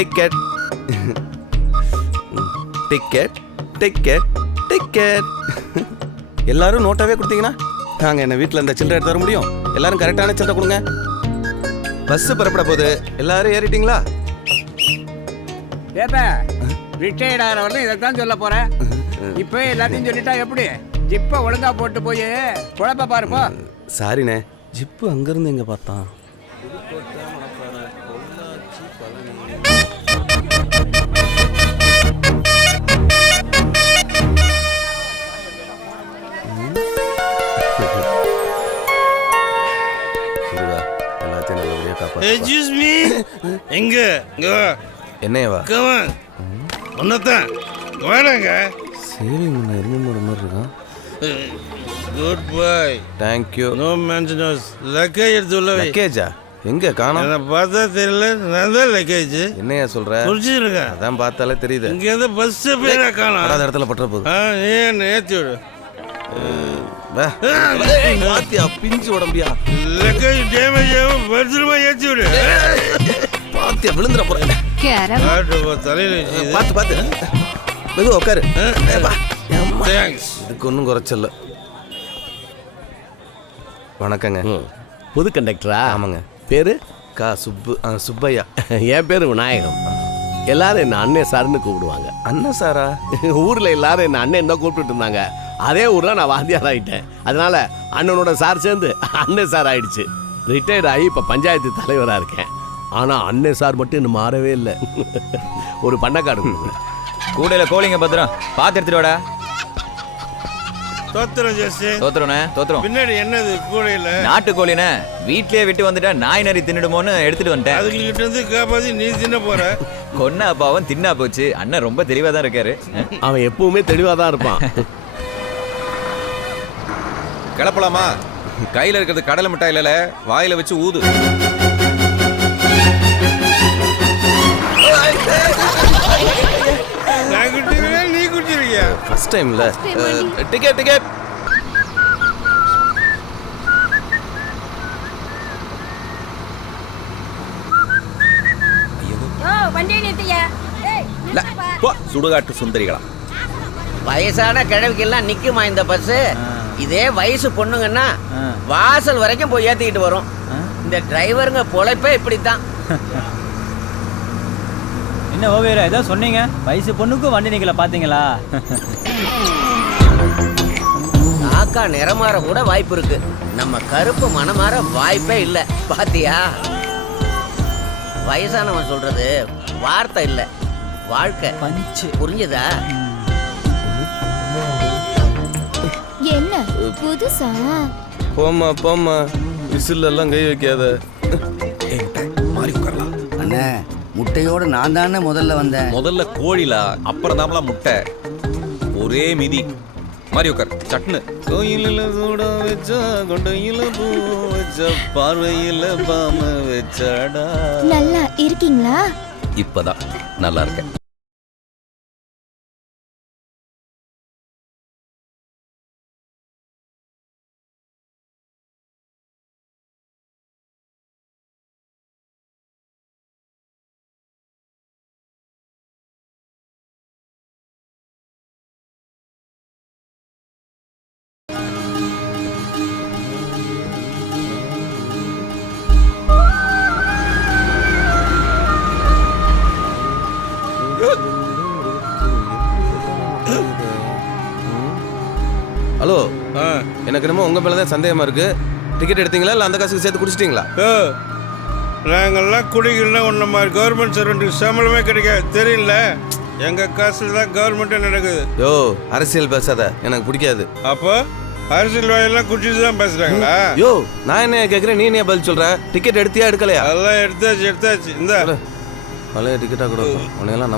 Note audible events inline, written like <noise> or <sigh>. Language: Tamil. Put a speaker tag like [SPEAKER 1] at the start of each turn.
[SPEAKER 1] டிக்கெட் டிக்கெட் டிக்கெட் டிக்கெட் எல்லாரும் நோட்டாவே கொடுத்தீங்கன்னா நாங்கள் என்ன வீட்டில் இந்த சில்லறை எடுத்து வர முடியும். எல்லாரும் கரெக்டான சில்லறை கொடுங்க. பஸ் புறப்பட போகுது. எல்லாரும் ஏறிட்டீங்களா?
[SPEAKER 2] ஏப்ப ரிட்டையர்ட் ஆகிற வரலும் இதைத்தான் சொல்ல போறேன் இப்போ எல்லாத்தையும் சொல்லிட்டா எப்படி? ஜிப்பை ஒழுங்கா போட்டு போய் குழப்ப பாருப்போ
[SPEAKER 1] சாரிண்ணே. ஜிப்பு அங்கேருந்து எங்கே பார்த்தான் முருகா, எல்லாத்தையும் நல்லபடியா காப்பாத்து. <laughs>
[SPEAKER 3] எக்ஸ்கியூஸ் மீ எங்க? இங்க வா.
[SPEAKER 1] என்னையவா
[SPEAKER 3] கமான் ஒன்னதான் வேணாங்க
[SPEAKER 1] மாடு மாதிரி இருக்கான்
[SPEAKER 3] good bye
[SPEAKER 1] thank you
[SPEAKER 3] no mentions luggage எடுத்து உள்ள
[SPEAKER 1] லக்கேஜா எங்க காணோம்?
[SPEAKER 3] என்ன பார்த்தா தெரியல. நான் தான் லக்கேஜ்
[SPEAKER 1] என்னையா சொல்ற?
[SPEAKER 3] குறிச்சிருக்கேன்
[SPEAKER 1] அதான் பார்த்தாலே தெரியுது.
[SPEAKER 3] இங்க இருந்து பஸ் பேரா காணும்.
[SPEAKER 1] படாத இடத்துல பற்ற போகுது.
[SPEAKER 3] ஆ ஏன் ஏத்தி விடு.
[SPEAKER 1] பாத்தியா பிஞ்சு உடம்பியா
[SPEAKER 3] லக்கேஜ் டேமேஜ் ஆகும். பத்திரமா ஏத்தி விடு.
[SPEAKER 1] பாத்தியா விழுந்துட போறேன்
[SPEAKER 3] ஆட்டோ தலையில வச்சு
[SPEAKER 1] பார்த்து பார்த்து. மெது உட்காரு. ஏய், வா.
[SPEAKER 3] தேங்க்ஸ்
[SPEAKER 1] இதுக்கு ஒன்றும் குறைச்சல வணக்கங்க.
[SPEAKER 4] புது கண்டக்டரா
[SPEAKER 1] ஆமாங்க.
[SPEAKER 4] பேரு?
[SPEAKER 1] கா சுப்பு ஆ, சுப்பையா.
[SPEAKER 4] என் பேரு விநாயகம். எல்லாரும் என்ன அண்ணே சார்னு கூப்பிடுவாங்க.
[SPEAKER 1] அண்ணா சாரா?
[SPEAKER 4] ஊர்ல எல்லாரும் என்ன அண்ணன் தான் கூப்பிட்டுட்டு இருந்தாங்க? அதே ஊர்ல நான் வாத்தியார் ஆயிட்டேன். அதனால அண்ணனோட சார் சேர்ந்து அண்ணன் சார் ஆயிடுச்சு. ரிட்டையர்ட் ஆகி இப்ப பஞ்சாயத்து தலைவரா இருக்கேன். ஆனா அண்ணன் சார் மட்டும் இன்னும் மாறவே இல்லை. ஒரு பண்ணக்காடு.
[SPEAKER 5] கூடையில கோழிங்க பத்திரம். பார்த்து எடுத்துட்டு வாடா.
[SPEAKER 3] தோத்திரம் ஜெஸ்டி
[SPEAKER 5] தோத்துறோண்ணே தோத்துறோம்
[SPEAKER 3] பின்னாடி என்னது கூடையில?
[SPEAKER 5] நாட்டு கோழினே வீட்லயே விட்டு வந்துட்டா நாய் நரி தின்னுடுமோன்னு எடுத்துட்டு வந்துட்டேன்.
[SPEAKER 3] அதுகிட்ட இருந்து காப்பாத்தி நீ தின்ன போற. <laughs>
[SPEAKER 5] கொன்ன அப்பாவும் தின்னா போச்சு. அண்ணன் ரொம்ப தெளிவா தான் இருக்காரு. <laughs>
[SPEAKER 4] அவன் எப்பவுமே தெளிவா தான் இருப்பான்.
[SPEAKER 6] கிளப்பலாமா? கையில இருக்கிறது கடலை மிட்டாய் இல்லல வாயில வச்சு ஊது.
[SPEAKER 1] ஃபர்ஸ்ட் டைம்ல டிக்கெட் டிக்கெட்
[SPEAKER 6] சுடுகாட்டு சுந்தரிகளா.
[SPEAKER 7] வயசான கிழவிக்கெல்லாம் நிக்குமா இந்த பஸ் இதே வயசு பொண்ணுங்கன்னா வாசல் வரைக்கும் போய் ஏத்திக்கிட்டு வரும். இந்த டிரைவருங்க பொழைப்பே இப்படித்தான். <laughs>
[SPEAKER 8] என்ன ஓவியரா ஏதோ சொன்னீங்க? வயசு பொண்ணுக்கும் வண்டி நிக்கல பாத்தீங்களா?
[SPEAKER 7] காக்கா நிறமாற கூட வாய்ப்பு இருக்கு. நம்ம கருப்பு மனமாற வாய்ப்பே இல்ல. பாத்தியா? வயசானவன் சொல்றது வார்த்தை இல்ல. வாழ்க்கை.
[SPEAKER 8] பஞ்சு.
[SPEAKER 7] புரிஞ்சுதா?
[SPEAKER 9] என்ன? புதுசா?
[SPEAKER 1] போம்மா போம்மா. விசில் எல்லாம் கை வைக்காத.
[SPEAKER 6] மாறி உட்காரலாம்.
[SPEAKER 10] அண்ணே முட்டையோட நான் தானே முதல்ல வந்தேன்.
[SPEAKER 6] முதல்ல கோழிலா அப்புறம் தாமலா முட்டை. ஒரே மிதி. மாறி உட்கார் சட்னு. கோயிலில் சூட வச்சா கொண்டையில பூ வச்ச பார்வையில பாம வச்சாடா.
[SPEAKER 9] நல்லா இருக்கீங்களா?
[SPEAKER 6] இப்பதான் நல்லா இருக்கேன்.
[SPEAKER 1] ஹலோ
[SPEAKER 3] ஆ.
[SPEAKER 1] எனக்கு என்னமோ உங்க மேல தான் சந்தேகமா இருக்கு. டிக்கெட் எடுத்தீங்களா இல்ல அந்த காசுக்கு சேர்த்து குடிச்சிட்டீங்களா?
[SPEAKER 3] ஓ நாங்கெல்லாம் குடிக்கலாம் ஒன்றை மாதிரி கவர்மெண்ட் சர்வெண்ட்டுக்கு சம்பளமே கிடைக்காது. தெரியல? எங்க காசுல தான் கவர்மெண்ட்டே நடக்குது.
[SPEAKER 1] யோ அரசியல் பேசாத. எனக்கு பிடிக்காது.
[SPEAKER 3] அப்போ அரசியல் வாயெல்லாம் குடிச்சிட்டு தான் பேசுறாங்களா?
[SPEAKER 1] யோ நான் என்ன கேக்குறேன்? நீ என்ன பதில் சொல்ற? டிக்கெட் எடுத்தியா எடுக்கலையா?
[SPEAKER 3] அதெல்லாம் எடுத்தாச்சு எடுத்தாச்சு. இந்த.
[SPEAKER 1] பழைய டிக்கெட்டா கூட. உன்னையெல்லாம் நம்ப